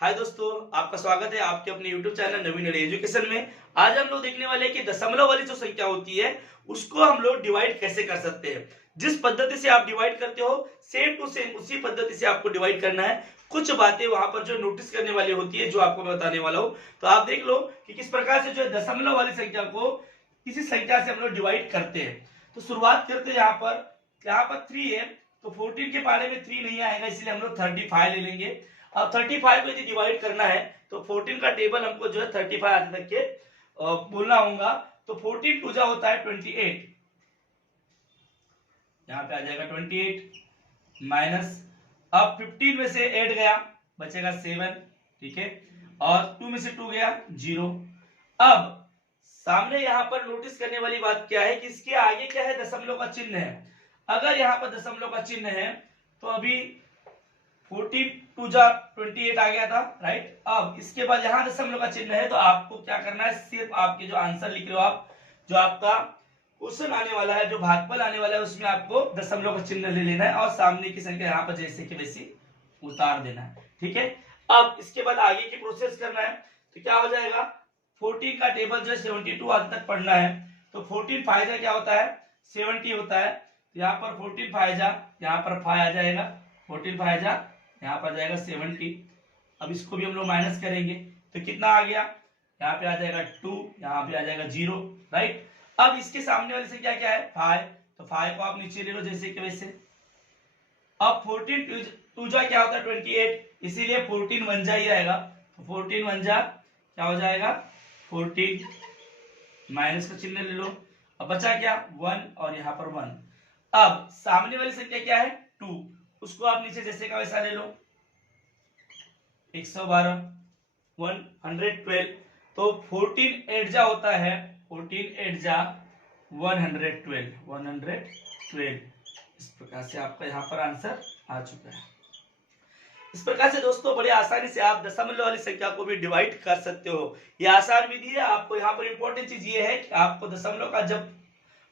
हाय दोस्तों, आपका स्वागत है आपके अपने YouTube चैनल नवीन एजुकेशन में। आज हम लोग देखने वाले हैं कि दशमलव वाली जो संख्या होती है उसको हम लोग डिवाइड कैसे कर सकते हैं। जिस पद्धति से आप डिवाइड करते हो सेम टू सेम उसी पद्धति से आपको डिवाइड करना है। कुछ बातें वहां पर जो नोटिस करने वाली होती है जो आपको मैं बताने वाला हूँ। तो आप देख लो कि किस प्रकार से जो है दशमलव वाली संख्या को किसी संख्या से हम लोग डिवाइड करते हैं। तो शुरुआत करते हैं यहाँ पर 3 है तो 14 के पारे में 3 नहीं आएगा, इसलिए हम लोग 35 ले लेंगे। अब 35 को यदि डिवाइड करना है तो 14 का टेबल हमको जो है 35 आगे तक के बोलना होगा। तो 14 टू जा होता है 28, यहाँ पे आ जाएगा 28 माइनस, अब 15 में से 8 गया बचेगा 7, ठीक है, और 2 में से 2 गया 0। अब सामने यहाँ पर नोटिस करने वाली बात क्या है कि इसके आगे क्या है, दशमलव का चिन्ह है। अगर यहाँ पर दशमलव का चिन्ह है तो अभी 14 टू जा 28 आ गया था, राइट। अब इसके बाद यहाँ दशमलव का चिन्ह है तो आपको क्या करना है, सिर्फ आपके जो आंसर लिख रहे हो आप, जो आपका क्वेश्चन आने वाला है, जो भागफल आने वाला है, उसमें आपको दशमलव का चिन्ह ले लेना है और सामने की संख्या यहाँ पर जैसे कि वैसे उतार देना है, ठीक है। अब इसके बाद आगे की प्रोसेस करना है तो क्या हो जाएगा, 14 का टेबल जो है 72 आगे तक पढ़ना है। तो 14 फाइजा क्या होता है, 70 होता है। तो यहाँ पर 14 फाइजा, यहाँ पर 5 आ जाएगा, 14 फाइजा यहाँ पर जाएगा 70। अब इसको भी हम लोग माइनस करेंगे तो कितना आ गया, यहाँ पे आ जाएगा 2, यहाँ पे आ जाएगा 0, राइट। अब इसके सामने वाली संख्या क्या है, 5, तो 5 को आप नीचे ले लो जैसे कि वैसे। अब 14 टू जा क्या होता है 28, इसीलिए 14 वन जा ही आएगा। तो 14 वन जा क्या हो जाएगा 14, माइनस का चिन्ह ले लो। अब बचा क्या 1 और यहाँ पर 1। अब सामने वाली संख्या क्या है 2, उसको आप नीचे जैसे का वैसा ले लो। 112 112, तो 14 8 जा होता है, 14 8 जा 112। इस प्रकार से आपका यहाँ पर आंसर आ चुका है। इस प्रकार से दोस्तों बड़े आसानी से आप दशमलव वाली संख्या को भी डिवाइड कर सकते हो। यह आसान विधि है। आपको यहाँ पर इंपॉर्टेंट चीज ये है कि आपको दशमलव का जब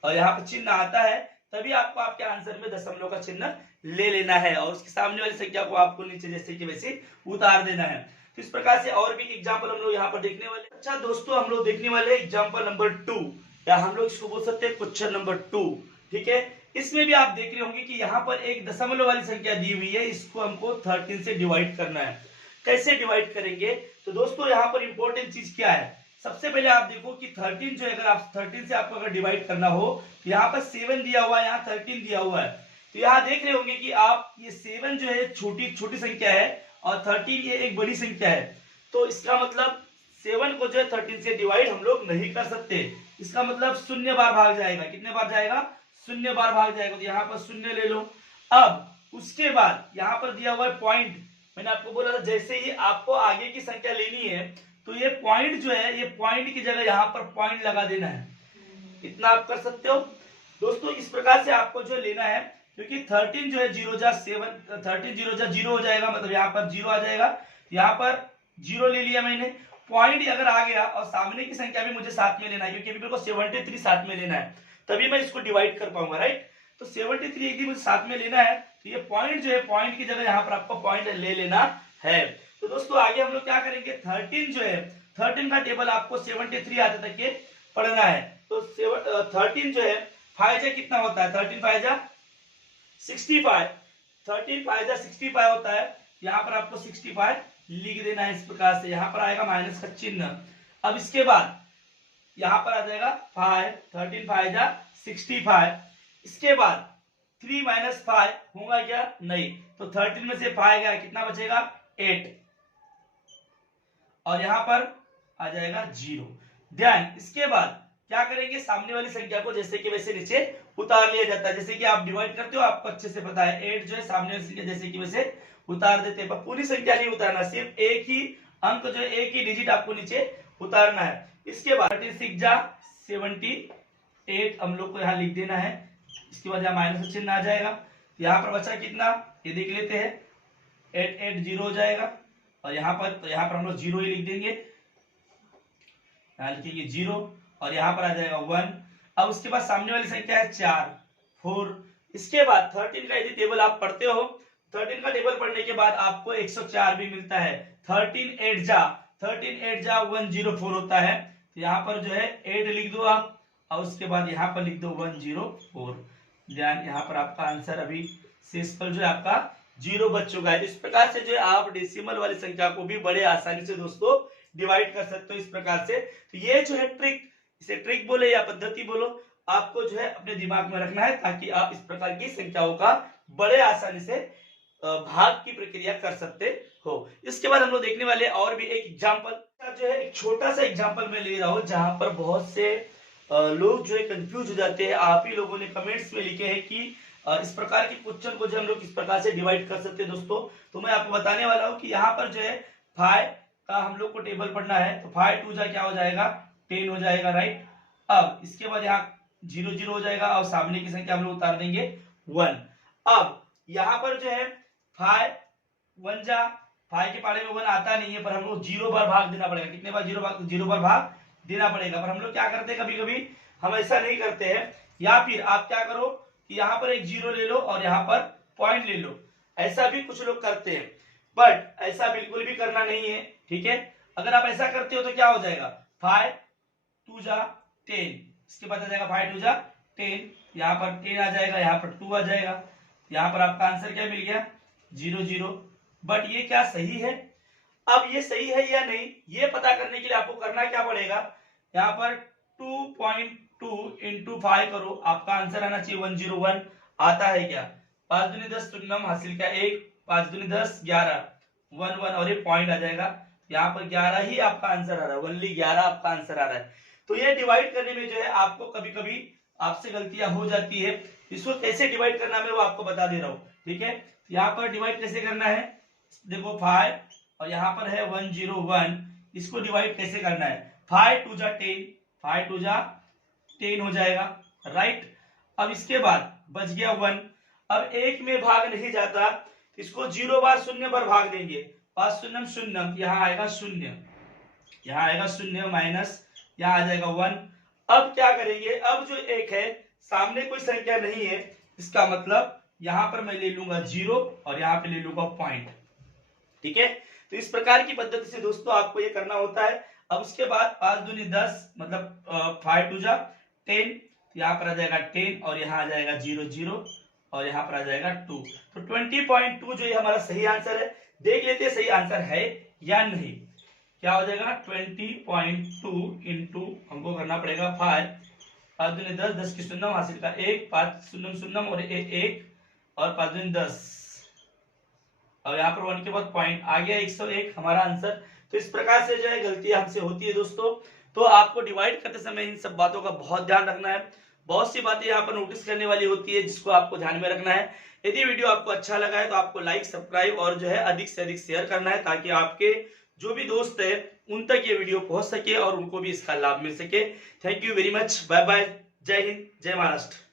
यहाँ पर चिन्ह आता है तभी आपको आपके आंसर में दशमलव का चिन्ह ले लेना है और उसके सामने वाली संख्या को आपको नीचे जैसे कि वैसे उतार देना है। तो इस प्रकार से और भी एग्जांपल हम लोग यहाँ पर देखने वाले। अच्छा दोस्तों, हम लोग देखने वाले एग्जांपल नंबर 2, या हम लोग इसको बोल सकते हैं क्वेश्चन नंबर 2, ठीक है। इसमें भी आप देख रहे होंगे कि यहाँ पर एक दशमलव वाली संख्या दी हुई है, इसको हमको 13 से डिवाइड करना है। कैसे डिवाइड करेंगे, तो दोस्तों यहाँ पर इंपॉर्टेंट चीज क्या है, सबसे पहले आप देखो कि 13 जो है, अगर आप 13 से आपको अगर डिवाइड करना हो तो यहाँ पर 7 दिया हुआ है, यहाँ 13 दिया हुआ है। तो यहाँ देख रहे होंगे कि आप ये 7 जो है छोटी संख्या है और 13 ये एक बड़ी संख्या है। तो इसका मतलब 7 को जो है 13 से डिवाइड हम लोग नहीं कर सकते। इसका मतलब 0 बार भाग जाएगा। कितने बार जाएगा, 0 बार भाग जाएगा। तो यहाँ पर 0 ले लो। अब उसके बाद यहाँ पर दिया हुआ है पॉइंट। मैंने आपको बोला था जैसे ही आपको आगे की संख्या लेनी है तो ये पॉइंट जो है, ये पॉइंट की जगह यहाँ पर पॉइंट लगा देना है। इतना आप कर सकते हो दोस्तों। इस प्रकार से आपको जो लेना है, क्योंकि 13 जो है 0 जा 7, 13 0 जा 0 हो जाएगा, मतलब यहाँ पर 0 आ जाएगा। यहाँ पर 0 ले लिया मैंने। पॉइंट अगर आ गया और सामने की संख्या भी मुझे साथ में लेना है, क्योंकि मेरे को 73 साथ में लेना है, तभी मैं इसको डिवाइड कर पाऊंगा, राइट। तो 73 यदि मुझे साथ में लेना है तो ये पॉइंट जो है, पॉइंट की जगह यहाँ पर आपको पॉइंट ले लेना है। तो दोस्तों आगे हम लोग क्या करेंगे, 13 जो है, 13 का टेबल आपको 73 आते तक के पढ़ना है। तो 13 जो है 5 जा कितना होता है, 13 5 जा 65, 13 5 जा 65 होता है। यहाँ पर आपको 65 लिख देना है। इस प्रकार से यहाँ पर आएगा माइनस का चिन्ह। अब इसके बाद यहाँ पर आ जाएगा 5, 13 5 जा 65। इसके बाद 3 माइनस 5 होगा क्या, नहीं। तो 13 में से 5 गया, कितना बचेगा 8, और यहाँ पर आ जाएगा 0। ध्यान, इसके बाद क्या करेंगे, सामने वाली संख्या को जैसे कि वैसे नीचे उतार लिया जाता है। जैसे कि आप डिवाइड करते हो आपको अच्छे से पता है, 8 जो है सामने वाली संख्या जैसे कि वैसे उतार देते हैं, पर पूरी संख्या नहीं उतारना, सिर्फ एक ही अंक जो है, एक ही डिजिट आपको नीचे उतारना है। इसके बाद 36 जा 78 हम लोग को यहाँ लिख देना है। इसके बाद यहाँ माइनस का चिन्ह आ जाएगा। यहाँ पर बचा कितना, ये देख लेते हैं, 8 8 0 हो जाएगा, और यहाँ पर हम लोग 0 ही लिख देंगे, यहाँ लिखेंगे 0, और यहाँ पर आ जाएगा 1। अब उसके बाद सामने वाली संख्या है 4 4। इसके बाद 13 का यदि टेबल आप पढ़ते हो, 13 का टेबल पढ़ने के बाद आपको 104 भी मिलता है। 13 8 जा 104 होता है। तो यहाँ पर जो है 8 लिख दो आप और उसके बाद यहाँ पर लिख दो 104। ध्यान, यहाँ पर आपका आंसर अभी शेषफल जो है आपका 0 बच चुका है। इस प्रकार से जो है आप डेसिमल वाली संख्या को भी बड़े आसानी से दोस्तों डिवाइड कर सकते हो इस प्रकार से। तो ये जो है ट्रिक, इसे ट्रिक बोले या पद्धति बोलो, आपको जो है अपने दिमाग में रखना है ताकि आप इस प्रकार की संख्याओं का बड़े आसानी से भाग की प्रक्रिया कर सकते हो। इसके बाद हम लोग देखने वाले और भी एक एग्जांपल जो है, एक छोटा सा एग्जांपल मैं ले रहा हूं जहां पर बहुत से लोग जो है कंफ्यूज हो जाते हैं। आप ही लोगों ने कमेंट्स में लिखे हैं कि इस प्रकार के क्वेश्चन को जो हम लोग किस प्रकार से डिवाइड कर सकते हैं दोस्तों। तो मैं आपको बताने वाला हूं कि यहाँ पर जो है 5 का हम लोग को टेबल पढ़ना है। तो 5 2 जा क्या हो जाएगा 10 हो जाएगा, राइट। अब इसके बाद यहाँ 0 0 हो जाएगा और सामने की संख्या हम लोग उतार देंगे 1। अब यहाँ पर जो है 5 1 जा 5 के पाड़े में 1 आता नहीं है, पर हम लोग 0 बार भाग देना पड़ेगा। कितने बार 0 बार भाग देना पड़ेगा। पर हम लोग क्या करते हैं, कभी कभी हम ऐसा नहीं करते हैं। या फिर आप क्या करो कि यहाँ पर एक 0 ले लो और यहाँ पर पॉइंट ले लो, ऐसा भी कुछ लोग करते हैं, बट ऐसा बिल्कुल भी करना नहीं है, ठीक है। अगर आप ऐसा करते हो तो क्या हो जाएगा 5 2 जा 10, इसके बाद आ जाएगा 5 2 जा 10, यहाँ पर 10 आ जाएगा, यहाँ पर 2 आ जाएगा, यहाँ पर आपका आंसर क्या मिल गया 0 0। बट ये क्या सही है? अब ये सही है या नहीं ये पता करने के लिए आपको करना क्या पड़ेगा, यहाँ पर 2.2 इंटू 5 करो, आपका आंसर आना चाहिए 101। आता है क्या? 5 दूनी 10 तुम हासिल का 1, 5 दूनी 10 11 1 1 और ये पॉइंट आ जाएगा। यहाँ पर 11 ही आपका आंसर आ रहा है, ओनली 11 आपका आंसर आ रहा है। तो ये डिवाइड करने में जो है आपको कभी कभी आपसे गलतियां हो जाती है। इसको कैसे डिवाइड करना है वो आपको बता दे रहा हूँ, ठीक है। यहाँ पर डिवाइड कैसे करना है, देखो 5 और यहाँ पर है 101, इसको डिवाइड कैसे करना है 5 2 जा 10, 5 2 जा 10 हो जाएगा, राइट। अब इसके बाद बच गया 1। अब 1 में भाग नहीं जाता, इसको 0 बार 0 पर भाग देंगे, 5 0 0, यहाँ आएगा 0, यहाँ आएगा 0 माइनस, यहाँ आ जाएगा 1। अब क्या करेंगे, अब जो 1 है सामने कोई संख्या नहीं है, इसका मतलब यहाँ पर मैं ले लूंगा 0 और यहाँ पे ले लूंगा पॉइंट, ठीक है। तो इस प्रकार की पद्धति से दोस्तों आपको ये करना होता है। अब उसके बाद 5 दूनी 10 मतलब 5 2 जा 10, यहाँ पर आ जाएगा 10 और यहाँ आ जाएगा 0 0 और यहाँ पर आ जाएगा 2। तो 20.2 जो ये हमारा सही आंसर है। देख लेते हैं सही आंसर है या नहीं। क्या हो जाएगा 20.2 इंटू हमको करना पड़ेगा 5 दूनी 10 10 की शून्य हासिल का 1, 5 शून्य शून्य और 1 और 5 दूनी 10 और यहाँ पर 1 के बाद पॉइंट आ गया 101 हमारा आंसर। तो इस प्रकार से जो है गलतियां हमसे होती है दोस्तों। तो आपको डिवाइड करते समय इन सब बातों का बहुत ध्यान रखना है। बहुत सी बातें यहाँ पर नोटिस करने वाली होती है जिसको आपको ध्यान में रखना है। यदि वीडियो आपको अच्छा लगा है तो आपको लाइक सब्सक्राइब और जो है अधिक से अधिक शेयर करना है ताकि आपके जो भी दोस्त है उन तक ये वीडियो पहुंच सके और उनको भी इसका लाभ मिल सके। Thank you very much, bye bye, जय हिंद, जय महाराष्ट्र।